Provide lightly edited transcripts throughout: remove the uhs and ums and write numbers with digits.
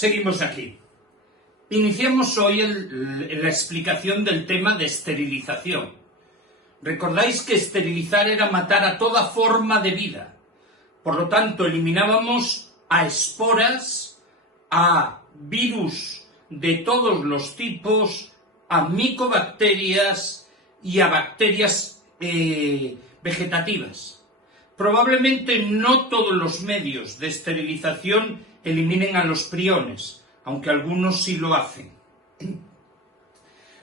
Seguimos aquí. Iniciamos hoy la explicación del tema de esterilización. Recordáis que esterilizar era matar a toda forma de vida. Por lo tanto, eliminábamos a esporas, a virus de todos los tipos, a micobacterias y a bacterias vegetativas. Probablemente no todos los medios de esterilización eliminen a los priones, aunque algunos sí lo hacen.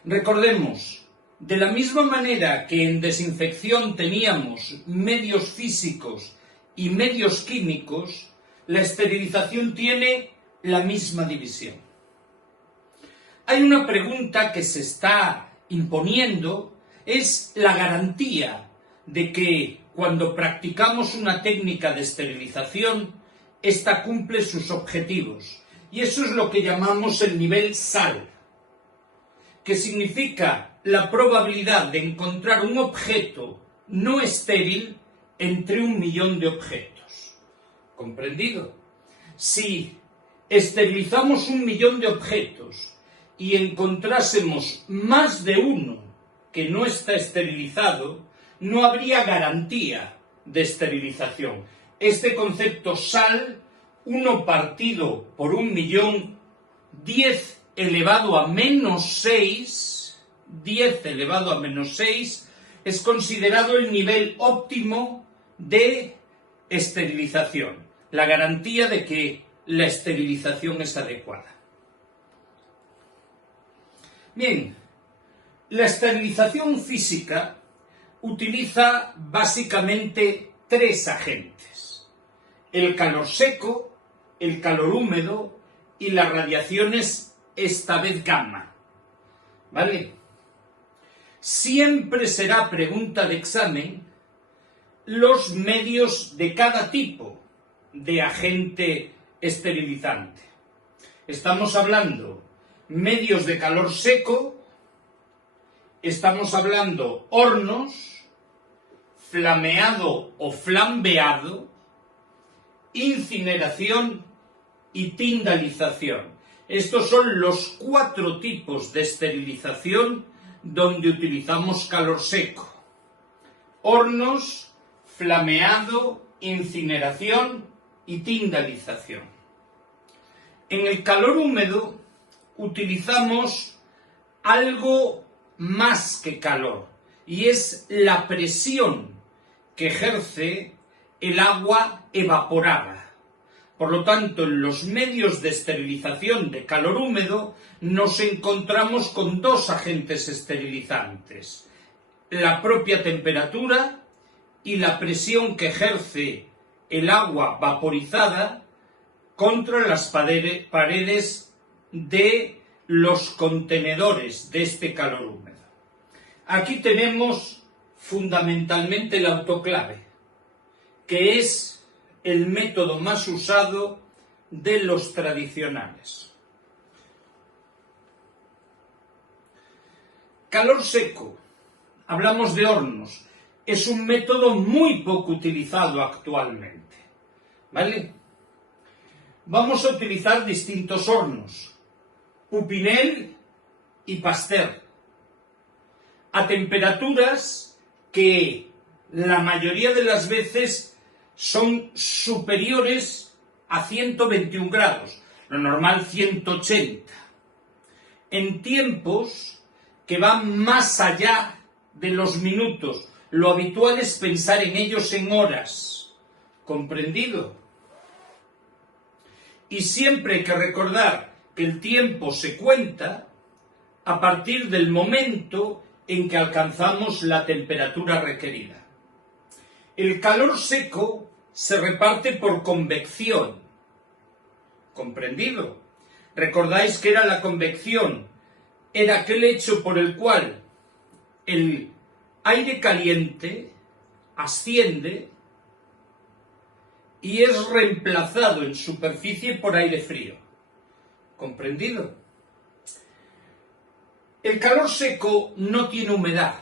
Recordemos, de la misma manera que en desinfección teníamos medios físicos y medios químicos, la esterilización tiene la misma división. Hay una pregunta que se está imponiendo, es la garantía de que cuando practicamos una técnica de esterilización, ésta cumple sus objetivos. Y eso es lo que llamamos el nivel SAL, que significa la probabilidad de encontrar un objeto no estéril entre 1.000.000 de objetos. ¿Comprendido? Si esterilizamos 1.000.000 de objetos y encontrásemos más de uno que no está esterilizado, no habría garantía de esterilización. Este concepto SAL, 1 partido por 1.000.000, 10 elevado a menos 6, 10 elevado a menos 6, es considerado el nivel óptimo de esterilización, la garantía de que la esterilización es adecuada. Bien, la esterilización física utiliza básicamente 3 agentes: el calor seco, el calor húmedo y las radiaciones, esta vez gamma. ¿Vale? Siempre será pregunta de examen los medios de cada tipo de agente esterilizante. Estamos hablando medios de calor seco, estamos hablando hornos, flameado o flambeado, incineración y tindalización. Estos son los 4 tipos de esterilización donde utilizamos calor seco: hornos, flameado, incineración y tindalización. En el calor húmedo utilizamos algo más que calor, y es la presión que ejerce el agua evaporada. Por lo tanto, en los medios de esterilización de calor húmedo nos encontramos con 2 agentes esterilizantes: la propia temperatura y la presión que ejerce el agua vaporizada contra las paredes de los contenedores de este calor húmedo. Aquí tenemos fundamentalmente el autoclave, que es el método más usado de los tradicionales. Calor seco, hablamos de hornos, es un método muy poco utilizado actualmente. ¿Vale? Vamos a utilizar distintos hornos: Pupinel y Pasteur, a temperaturas que la mayoría de las veces son superiores a 121 grados, lo normal 180, en tiempos que van más allá de los minutos. Lo habitual es pensar en ellos en horas. ¿Comprendido? Y siempre hay que recordar que el tiempo se cuenta a partir del momento en que alcanzamos la temperatura requerida. El calor seco se reparte por convección. ¿Comprendido? ¿Recordáis que era la convección? Era aquel hecho por el cual el aire caliente asciende y es reemplazado en superficie por aire frío. ¿Comprendido? El calor seco no tiene humedad,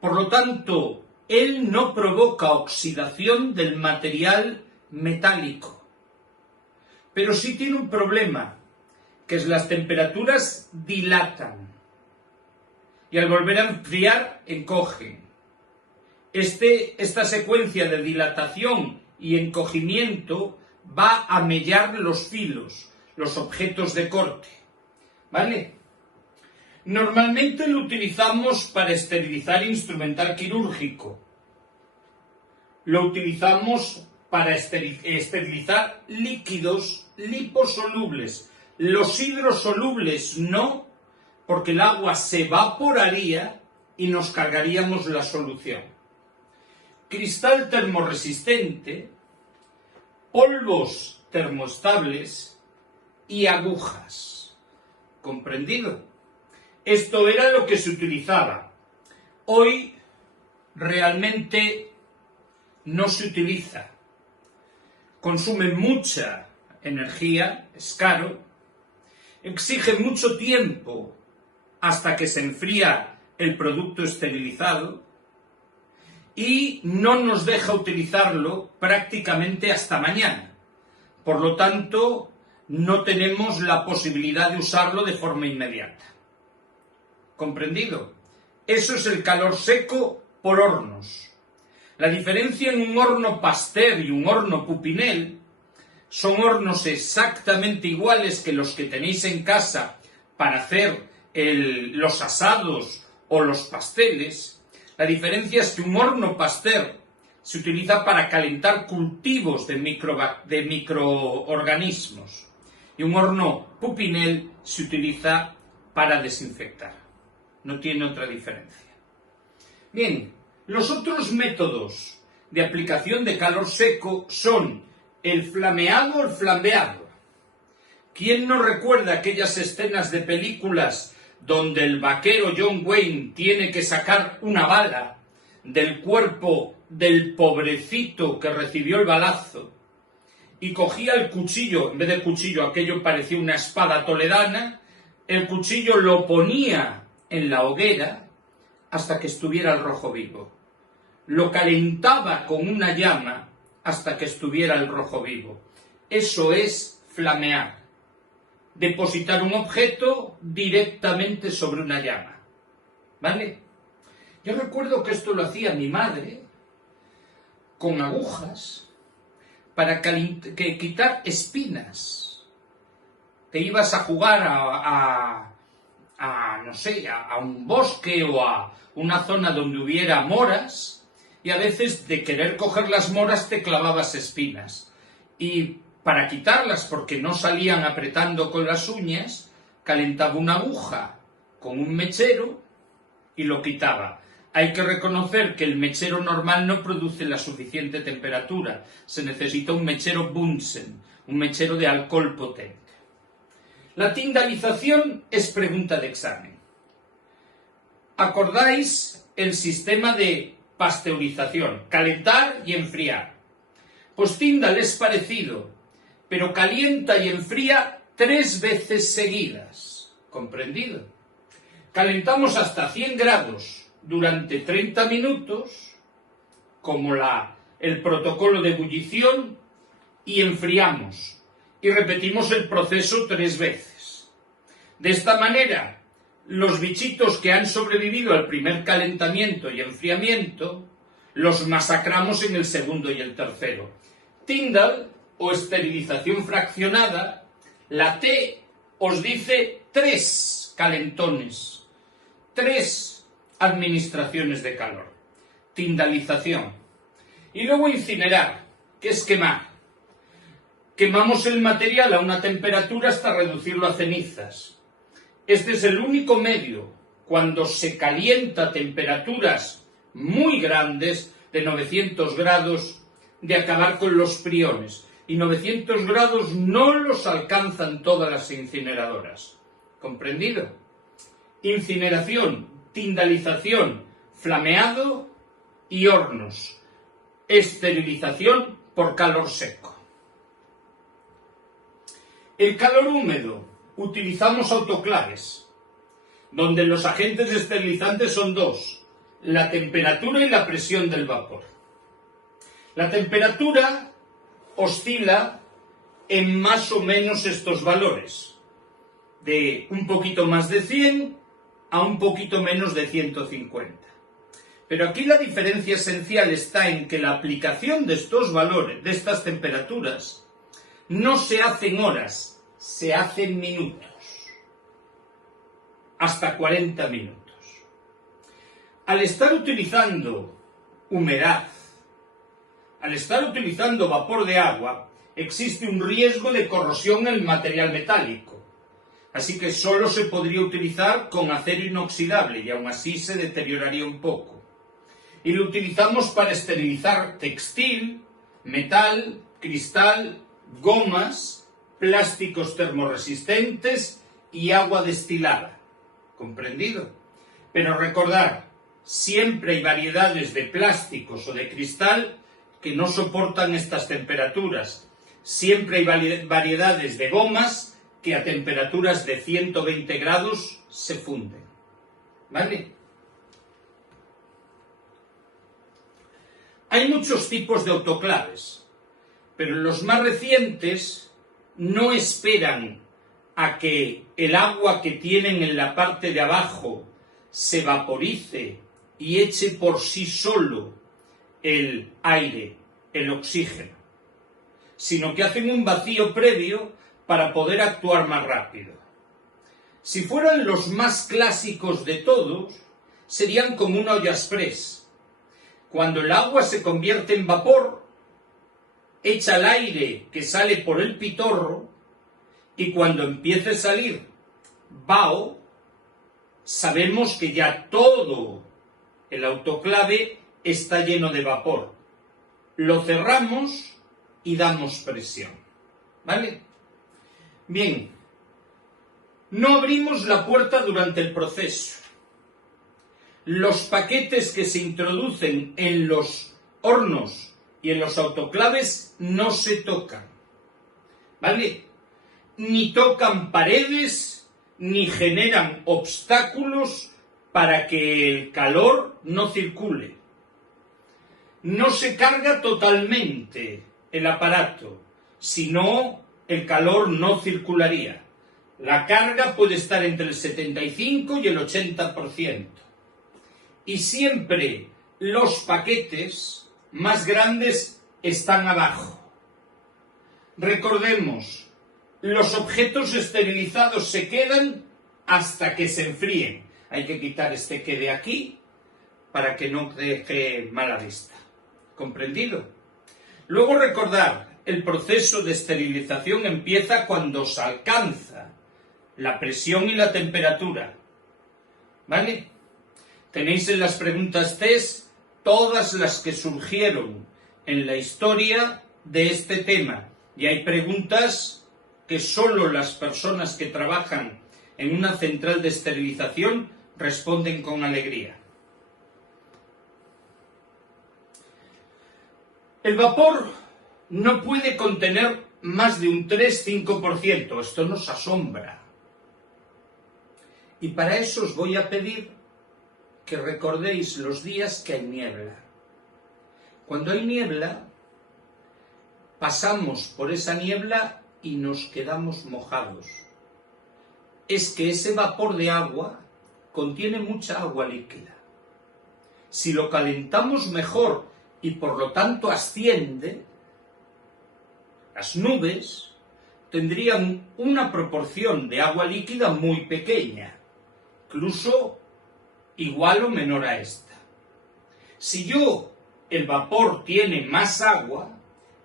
por lo tanto, él no provoca oxidación del material metálico. pero sí tiene un problema, que es las temperaturas dilatan y al volver a enfriar encogen. Esta secuencia de dilatación y encogimiento va a mellar los filos, los objetos de corte, ¿vale? Normalmente lo utilizamos para esterilizar instrumental quirúrgico. Lo utilizamos para esterilizar líquidos liposolubles. Los hidrosolubles no, porque el agua se evaporaría y nos cargaríamos la solución. Cristal termorresistente, polvos termoestables y agujas. ¿Comprendido? Esto era lo que se utilizaba. Hoy realmente no se utiliza. Consume mucha energía, es caro, exige mucho tiempo hasta que se enfría el producto esterilizado y no nos deja utilizarlo prácticamente hasta mañana. Por lo tanto, no tenemos la posibilidad de usarlo de forma inmediata. ¿Comprendido? Eso es el calor seco por hornos. La diferencia en un horno Pasteur y un horno Pupinel son hornos exactamente iguales que los que tenéis en casa para hacer los asados o los pasteles. La diferencia es que un horno Pasteur se utiliza para calentar cultivos de microorganismos y un horno Pupinel se utiliza para desinfectar. No tiene otra diferencia. Bien, los otros métodos de aplicación de calor seco son el flameado o el flambeado. ¿Quién no recuerda aquellas escenas de películas donde el vaquero John Wayne tiene que sacar una bala del cuerpo del pobrecito que recibió el balazo y cogía el cuchillo, en vez de cuchillo aquello parecía una espada toledana, el cuchillo lo ponía en la hoguera hasta que estuviera el rojo vivo, lo calentaba con una llama hasta que estuviera el rojo vivo? Eso es flamear, depositar un objeto directamente sobre una llama, ¿vale? Yo recuerdo que esto lo hacía mi madre con agujas para quitar espinas. Te ibas a jugar no sé, a un bosque o a una zona donde hubiera moras y a veces de querer coger las moras te clavabas espinas. Y para quitarlas, porque no salían apretando con las uñas, calentaba una aguja con un mechero y lo quitaba. Hay que reconocer que el mechero normal no produce la suficiente temperatura. Se necesita un mechero Bunsen, un mechero de alcohol potente. La tindalización es pregunta de examen. ¿Acordáis el sistema de pasteurización? Calentar y enfriar. Pues Tyndall es parecido, pero calienta y enfría 3 veces seguidas. ¿Comprendido? Calentamos hasta 100 grados durante 30 minutos, como el protocolo de ebullición, y enfriamos. Y repetimos el proceso 3 veces. De esta manera, los bichitos que han sobrevivido al primer calentamiento y enfriamiento, los masacramos en el segundo y el tercero. Tyndall, o esterilización fraccionada, la T os dice 3 calentones, 3 administraciones de calor. Tyndalización. Y luego incinerar, que es quemar. Quemamos el material a una temperatura hasta reducirlo a cenizas. Este es el único medio, cuando se calienta a temperaturas muy grandes, de 900 grados, de acabar con los priones. Y 900 grados no los alcanzan todas las incineradoras. ¿Comprendido? Incineración, tindalización, flameado y hornos. Esterilización por calor seco. El calor húmedo. Utilizamos autoclaves, donde los agentes esterilizantes son 2, la temperatura y la presión del vapor. La temperatura oscila en más o menos estos valores, de un poquito más de 100 a un poquito menos de 150. Pero aquí la diferencia esencial está en que la aplicación de estos valores, de estas temperaturas, no se hace en horas, se hace en minutos, hasta 40 minutos. Al estar utilizando humedad, al estar utilizando vapor de agua, existe un riesgo de corrosión en el material metálico. Así que solo se podría utilizar con acero inoxidable y aún así se deterioraría un poco. Y lo utilizamos para esterilizar textil, metal, cristal, gomas, plásticos termorresistentes y agua destilada. ¿Comprendido? Pero recordar, siempre hay variedades de plásticos o de cristal que no soportan estas temperaturas. Siempre hay variedades de gomas que a temperaturas de 120 grados se funden. ¿Vale? Hay muchos tipos de autoclaves, pero los más recientes no esperan a que el agua que tienen en la parte de abajo se vaporice y eche por sí solo el aire, el oxígeno, sino que hacen un vacío previo para poder actuar más rápido. Si fueran los más clásicos de todos, serían como una olla express. Cuando el agua se convierte en vapor, echa el aire que sale por el pitorro y cuando empiece a salir vaho, sabemos que ya todo el autoclave está lleno de vapor. Lo cerramos y damos presión. ¿Vale? Bien, no abrimos la puerta durante el proceso. Los paquetes que se introducen en los hornos y en los autoclaves no se tocan, ¿vale? Ni tocan paredes, ni generan obstáculos para que el calor no circule. No se carga totalmente el aparato, si no, el calor no circularía. La carga puede estar entre el 75 y el 80%. Y siempre los paquetes más grandes están abajo. Recordemos, los objetos esterilizados se quedan hasta que se enfríen. Hay que quitar este que de aquí para que no deje mala vista. ¿Comprendido? Luego recordar, el proceso de esterilización empieza cuando se alcanza la presión y la temperatura. ¿Vale? Tenéis en las preguntas test todas las que surgieron en la historia de este tema. Y hay preguntas que solo las personas que trabajan en una central de esterilización responden con alegría. El vapor no puede contener más de un 3-5%. Esto nos asombra. Y para eso os voy a pedir que recordéis los días que hay niebla. Cuando hay niebla, pasamos por esa niebla y nos quedamos mojados. Es que ese vapor de agua contiene mucha agua líquida. Si lo calentamos mejor y por lo tanto asciende, las nubes tendrían una proporción de agua líquida muy pequeña, incluso igual o menor a esta. Si el vapor tiene más agua,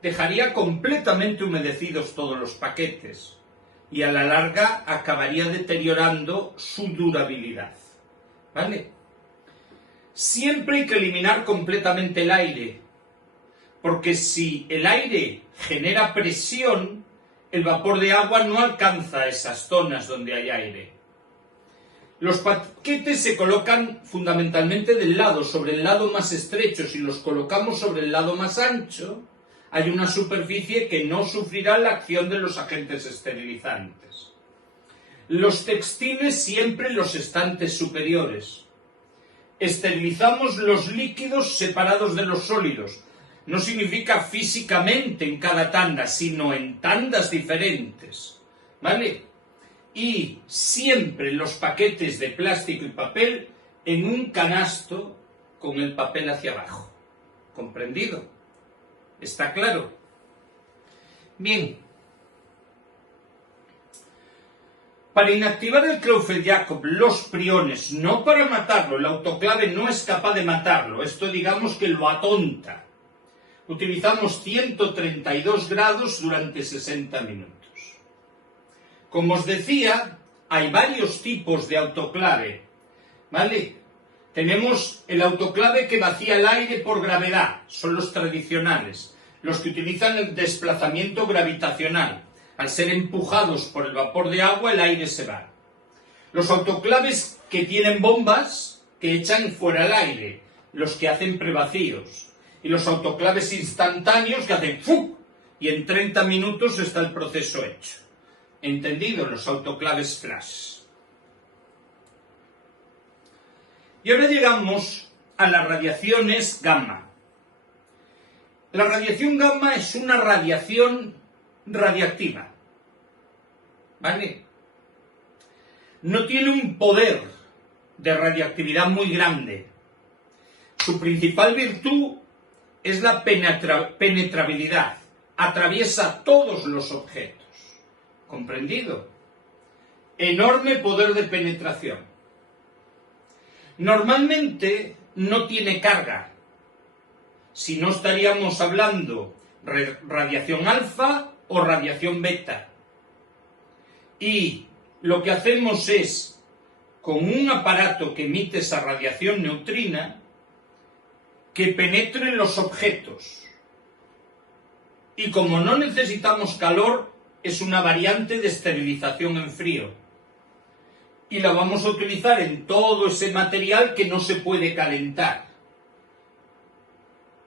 dejaría completamente humedecidos todos los paquetes y a la larga acabaría deteriorando su durabilidad. ¿Vale? Siempre hay que eliminar completamente el aire, porque si el aire genera presión, el vapor de agua no alcanza esas zonas donde hay aire. Los paquetes se colocan fundamentalmente sobre el lado más estrecho. Si los colocamos sobre el lado más ancho, hay una superficie que no sufrirá la acción de los agentes esterilizantes. Los textiles siempre en los estantes superiores. Esterilizamos los líquidos separados de los sólidos, no significa físicamente en cada tanda, sino en tandas diferentes, ¿vale? Y siempre los paquetes de plástico y papel en un canasto con el papel hacia abajo. ¿Comprendido? ¿Está claro? Bien. Para inactivar el Creutzfeldt-Jakob, los priones, no para matarlo, el autoclave no es capaz de matarlo, esto digamos que lo atonta. Utilizamos 132 grados durante 60 minutos. Como os decía, hay varios tipos de autoclave, ¿vale? Tenemos el autoclave que vacía el aire por gravedad, son los tradicionales, los que utilizan el desplazamiento gravitacional. Al ser empujados por el vapor de agua, el aire se va. Los autoclaves que tienen bombas que echan fuera el aire, los que hacen prevacíos. Y los autoclaves instantáneos que hacen ¡fum! Y en 30 minutos está el proceso hecho. ¿Entendido? Los autoclaves flash. Y ahora llegamos a las radiaciones gamma. La radiación gamma es una radiación radiactiva, ¿vale? No tiene un poder de radiactividad muy grande. Su principal virtud es la penetrabilidad. Atraviesa todos los objetos. ¿Comprendido? Enorme poder de penetración. Normalmente no tiene carga. Si no estaríamos hablando radiación alfa o radiación beta. Y lo que hacemos es, con un aparato que emite esa radiación neutrina, que penetre en los objetos. Y como no necesitamos calor, es una variante de esterilización en frío. Y la vamos a utilizar en todo ese material que no se puede calentar.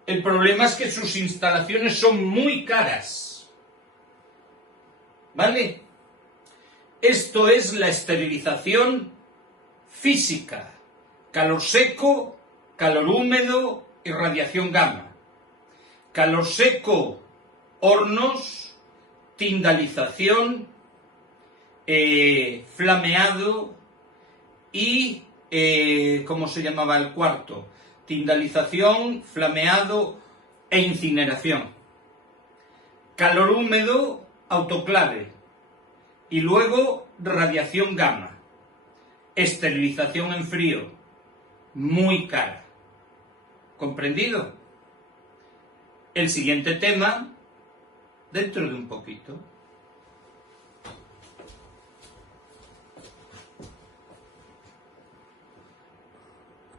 El problema es que sus instalaciones son muy caras. ¿Vale? Esto es la esterilización física. Calor seco, calor húmedo y radiación gamma. Calor seco, hornos, tindalización, flameado y, ¿cómo se llamaba el cuarto? Tindalización, flameado e incineración. Calor húmedo, autoclave. Y luego radiación gamma. Esterilización en frío. Muy cara. ¿Comprendido? El siguiente tema, dentro de un poquito.